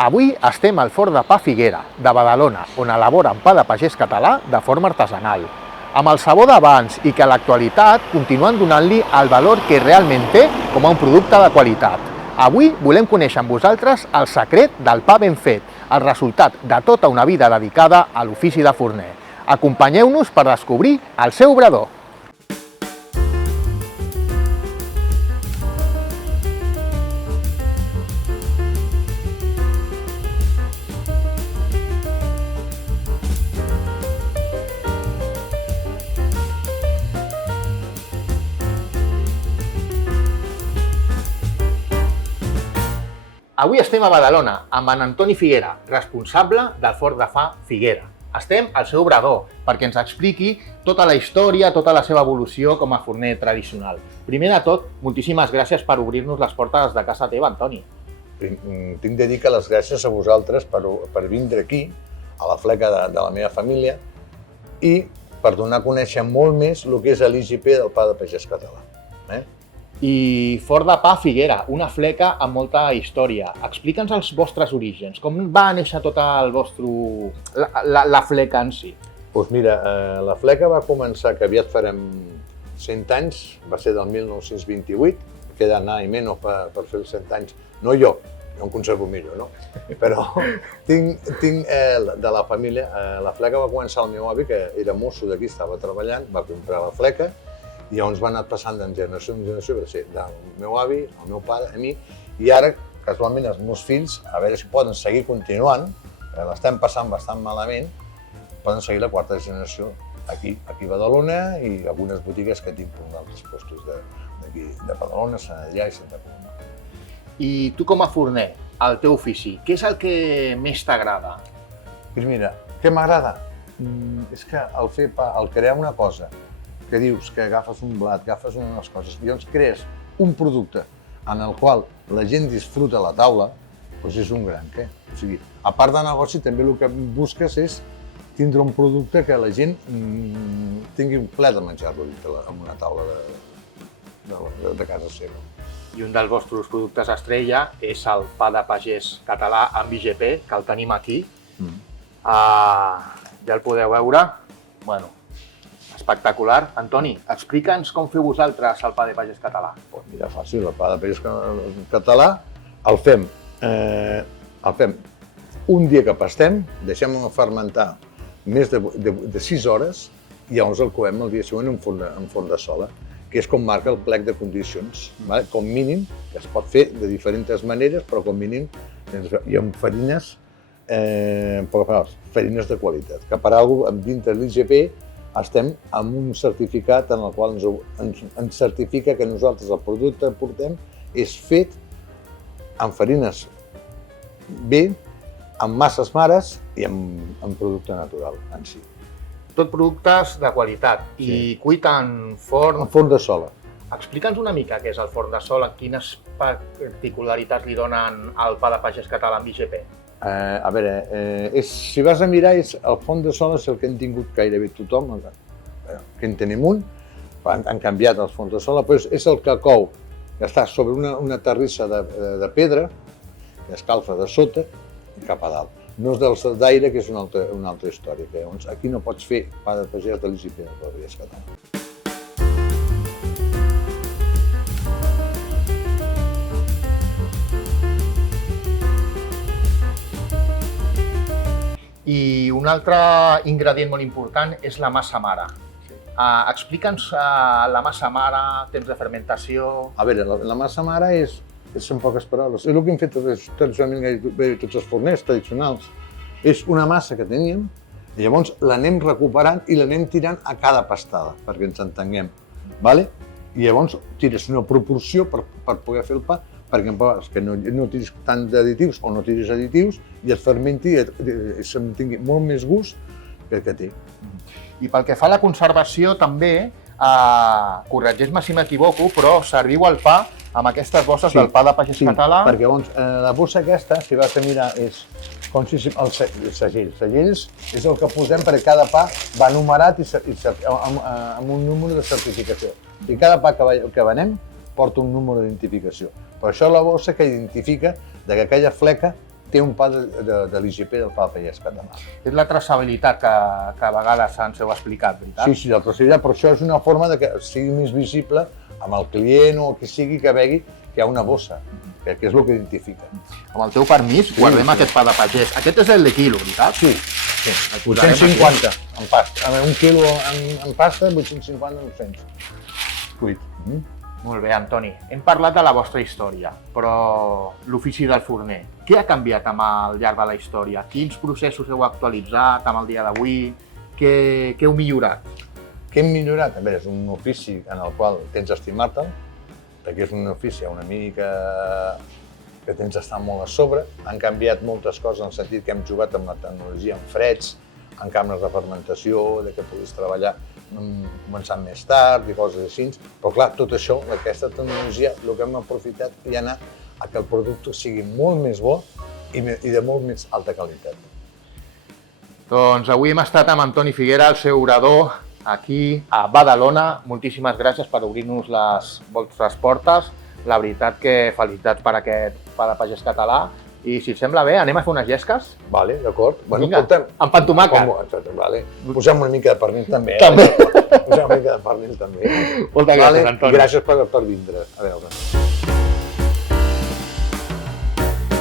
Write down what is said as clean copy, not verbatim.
Avui estem al Forn de Pa Figuera, de Badalona, on elaboren pa de pagès català de forma artesanal, amb el sabor d'abans i que a l'actualitat continuen donant-li el valor que realment té com a un producte de qualitat. Avui volem conèixer amb vosaltres el secret del pa ben fet, el resultat de tota una vida dedicada a l'ofici de forner. Acompanyeu-nos per descobrir el seu obrador. Avui estem a Badalona amb en Antoni Figuera, responsable del Forn de Pa Figuera. Estem al seu obrador perquè ens expliqui tota la història, tota la seva evolució com a forner tradicional. Primer de tot, moltíssimes gràcies per obrir-nos les portes de casa teva, Antoni. Tinc de dir que les gràcies a vosaltres per vindre aquí, a la fleca de la meva família, i per donar a conèixer molt més el que és l'IGP del pa de pagès català. I Forn de Pa Figuera, una fleca amb molta història. Explica'ns els vostres orígens, com va néixer tota la fleca en si? Doncs mira, la fleca va començar, que aviat farem 100 anys, va ser del 1928, queda anar i menys per fer els 100 anys. No jo em conservo millor, no? Però tinc de la família, la fleca va començar el meu avi, que era mosso d'aquí, estava treballant, va comprar la fleca, i llavors va anar passant de generació en generació, per ser del meu avi, el meu pare, a mi, i ara, casualment, els meus fills, a veure si poden seguir continuant, l'estem passant bastant malament, poden seguir la quarta generació aquí a Badalona i algunes botigues que tinc per altres postos d'aquí, de Badalona, Sant Adrià i Santa Coloma. I tu com a forner, el teu ofici, què és el que més t'agrada? Doncs mira, què m'agrada? És que al fer pa, al crear una cosa, que dius que agafes un blat, agafes unes coses, i llavors crees un producte en el qual la gent disfruta a la taula, doncs és un gran què. O sigui, a part de negoci, també el que busques és tindre un producte que la gent tingui un ple de menjar-lo en una taula de casa seva. I un dels vostres productes estrella és el pa de pagès català amb IGP, que el tenim aquí. Ja el podeu veure. Bueno, espectacular. Antoni, explica'ns com feu vosaltres el pa de pagès català. Mira, fàcil, el pa de pagès català el fem un dia que pastem, deixem-lo fermentar més de 6 hores i llavors el coem el dia següent en forn de sola, que és com marca el plec de condicions. Com mínim, que es pot fer de diferents maneres, però com mínim i amb farines, farines de qualitat, que per alguna cosa dintre l'IGP estem amb un certificat en el qual ens certifica que nosaltres el producte que portem és fet amb farines bé, amb masses mares i amb producte natural en si. Tot productes de qualitat i cuit en forn... En forn de sola. Explica'ns una mica què és el forn de sola, quines particularitats li donen al pa de pagès català amb IGP. A veure, si vas a mirar, el forn de sola és el que han tingut gairebé tothom, que en tenim un, han canviat els forns de sola, però és el que cou, que està sobre una terrissa de pedra, que escalfa de sota i cap a dalt. No és dels d'aire, que és una altra història, que aquí no pots fer pa de pagès de l'IGP del pagès català. I un altre ingredient molt important és la massa mare. Explica'ns la massa mare, temps de fermentació... A veure, la massa mare és en poques paraules. És el que hem fet tradicionalment tots els forners tradicionals. És una massa que teníem i llavors l'anem recuperant i l'anem tirant a cada pastada, perquè ens entenguem. I llavors tires una proporció per poder fer el pa, perquè no tiris tant d'additius o no tiris additius i es fermenti i se'n tingui molt més gust que el que té. I pel que fa a la conservació també, corregeix-me si m'equivoco, però serviu el pa amb aquestes bosses del pa de pagès català. Sí, perquè llavors la bossa aquesta, si vas a mirar, és com si els segells. Segells és el que posem perquè cada pa va numerat amb un número de certificació. I cada pa que venem porta un número d'identificació. Per això la bossa que identifica que aquella fleca té un pa de l'IGP del pa de pagès català. És la traçabilitat que a vegades ens heu explicat, veritat? Sí, la traçabilitat, però això és una forma de que sigui més visible amb el client o qui sigui que vegi que hi ha una bossa, que és el que identifica. Amb el teu permís, guardem aquest pa de pagès. Aquest és el de quilo, veritat? Sí, 850 en pasta. Un quilo en pasta, 850-900. Cuit. Molt bé, Antoni. Hem parlat de la vostra història, però l'ofici del forner, què ha canviat al llarg de la història? Quins processos heu actualitzat amb el dia d'avui? Què heu millorat? Què hem millorat? A veure, és un ofici en el qual tens d'estimar-te'l, perquè és un ofici una mica que tens d'estar molt a sobre. Han canviat moltes coses en el sentit que hem jugat amb la tecnologia en freds, en càmeres de fermentació, que puguis treballar començant més tard i coses així. Però clar, tot això, aquesta tecnologia, el que hem aprofitat i ha anat a que el producte sigui molt més bo i de molt més alta qualitat. Doncs avui hem estat amb Antoni Figuera, el seu obrador, aquí a Badalona. Moltíssimes gràcies per obrir-nos les vostres portes. La veritat que felicitats per aquest pa de pagès català. I si et sembla bé, anem a fer unes llesques? Vale, d'acord. Bueno, vinga, amb pa amb tomàquet. Vale. Posem una mica de pernil també. També. Posem una mica de pernil també. Moltes gràcies, Antoni. I gràcies per vindre a veure.